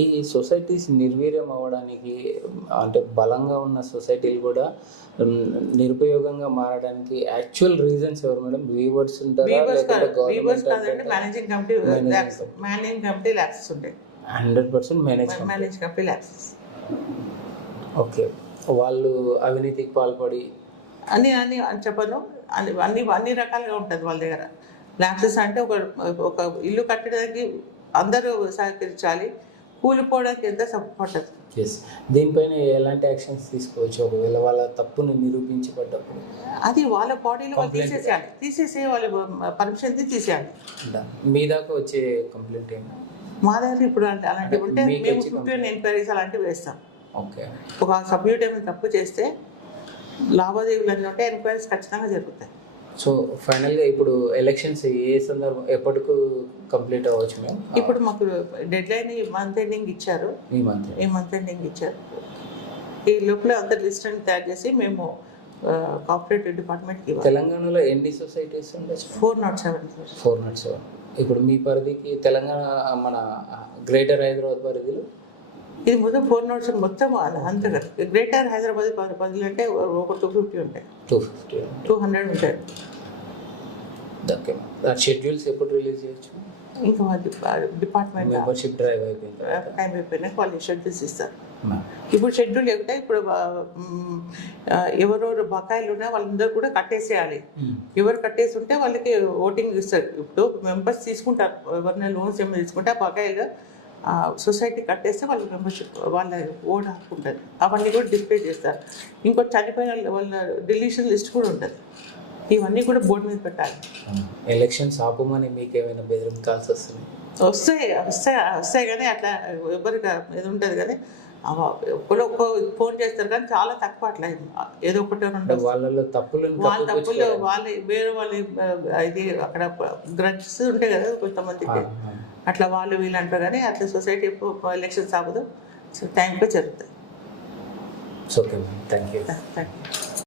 ఈ సొసైటీస్ నిర్వీర్యం అవ్వడానికి అంటే బలంగా ఉన్న సొసైటీలు కూడా నిరుపయోగంగా మారడానికి యాక్చువల్ రీజన్స్ ఎవరు మేడం? వీవర్స్ ఉంటారా లేకపోతే వీవర్స్ కాదండి, గవర్నమెంట్? మేనేజింగ్ కమిటీ ల్యాబ్సెస్ ఉంటాయి. 100% మేనేజ్ కమిటీ ల్యాబ్సెస్. ఓకే, వాళ్ళు అవినీతికి పాల్పడి అని అని అని చెప్పను, అన్ని రకాలుగా ఉంటుంది వాళ్ళ దగ్గర. ల్యాబ్సెస్ అంటే ఒక ఇల్లు కట్టడానికి అందరూ సహకరించాలి, కూలిపోవడానికి ఎంత సపోర్ట్. ఎస్, దీనిపైన ఎలాంటి యాక్షన్స్ తీసుకోవచ్చు ఒకవేళ వాళ్ళ తప్పును నిరూపించబడ్డప్పుడు? అది వాళ్ళ బాడీలో వాళ్ళు తీసేసే వాళ్ళ పర్మిషన్ తీసేయాలి. మీ దాకా వచ్చే కంప్లైంట్ ఏంటి? మా దగ్గర ఇప్పుడు అలాంటివి ఉంటే మేము ఫిఫ్టీన్ ఎంక్వైరీస్ అలాంటివి వేస్తాం. ఓకే, ఒక సబ్యూట్ ఏమైనా తప్పు చేస్తే లావాదేవీలు అన్నీ ఉంటే ఎంక్వైరీస్ ఖచ్చితంగా జరుగుతాయి. సో ఫైనల్గా ఇప్పుడు ఎలక్షన్స్ ఏ సందర్భం ఎప్పటికు కంప్లీట్ అవ్వచ్చు మేము? ఇప్పుడు మాకు డెడ్ లైన్ ఈ మంత్ ఎండింగ్ ఇచ్చారు. ఈ మంత్ ఎండింగ్ ఇచ్చారు. ఈ లోపల అందరు లిస్ట్ అని తయారు చేసి మేము కోఆపరేటివ్ డిపార్ట్మెంట్కి ఇవ్వాలి. తెలంగాణలో ఎన్ని సొసైటీస్ ఉండొచ్చు? 407. 407. ఇప్పుడు మీ పరిధికి తెలంగాణ మన గ్రేటర్ హైదరాబాద్ పరిధిలో ఇది మొత్తం 407 మొత్తం అంతగా. గ్రేటర్ హైదరాబాద్ పరిధిలో అంటే ఒక 250 ఉంటాయి, 200 ఉంటాయి. ఓకే, ఆ షెడ్యూల్స్ ఎప్పుడు రిలీజ్ చేయొచ్చు? ఇంకా డిపార్ట్మెంట్ మెంబర్షిప్ డ్రైవ్ అయిపోయింది, టైం అయిపోయినాక వాళ్ళు షెడ్యూల్స్ ఇస్తారు. ఇప్పుడు షెడ్యూల్ ఏమిటంటే ఇప్పుడు ఎవరెవరు బకాయిలు ఉన్నా వాళ్ళందరూ కూడా కట్టేసేయాలి. ఎవరు కట్టేసి ఉంటే వాళ్ళకి ఓటింగ్ ఇస్తారు. ఇప్పుడు మెంబర్స్ తీసుకుంటారు, ఎవరైనా లోన్స్ ఏమైనా తీసుకుంటే ఆ బకాయిలు సొసైటీ కట్టేస్తే వాళ్ళ మెంబర్షిప్ వాళ్ళ ఓట్ హక్కు ఉంటుంది. అవన్నీ కూడా డిస్ప్లే చేస్తారు. ఇంకోటి చనిపోయిన వాళ్ళ డిలీషన్ లిస్ట్ కూడా ఉంటుంది. ఇవన్నీ కూడా బోర్డు మీద పెట్టాలి. ఎలక్షన్స్ ఆపమని మీకు ఏమైనా బెదిరించాల్సి వస్తుంది? వస్తాయి కానీ అట్లా ఎవరికి ఇది ఉంటుంది. కానీ ఒక్క ఫోన్ చేస్తారు కానీ చాలా తక్కువ. అట్లా ఏదో ఒకటి ఉంటుంది. వాళ్ళ తప్పులు వాళ్ళు వేరే వాళ్ళు ఇది అక్కడ గ్రడ్స్ ఉంటాయి కదా కొంతమందికి, అట్లా వాళ్ళు వీళ్ళు అంటారు. కానీ అట్లా సొసైటీ ఎలక్షన్స్ ఆపదు, టైంకి జరుగుతాయి. Okay ma'am, thank you.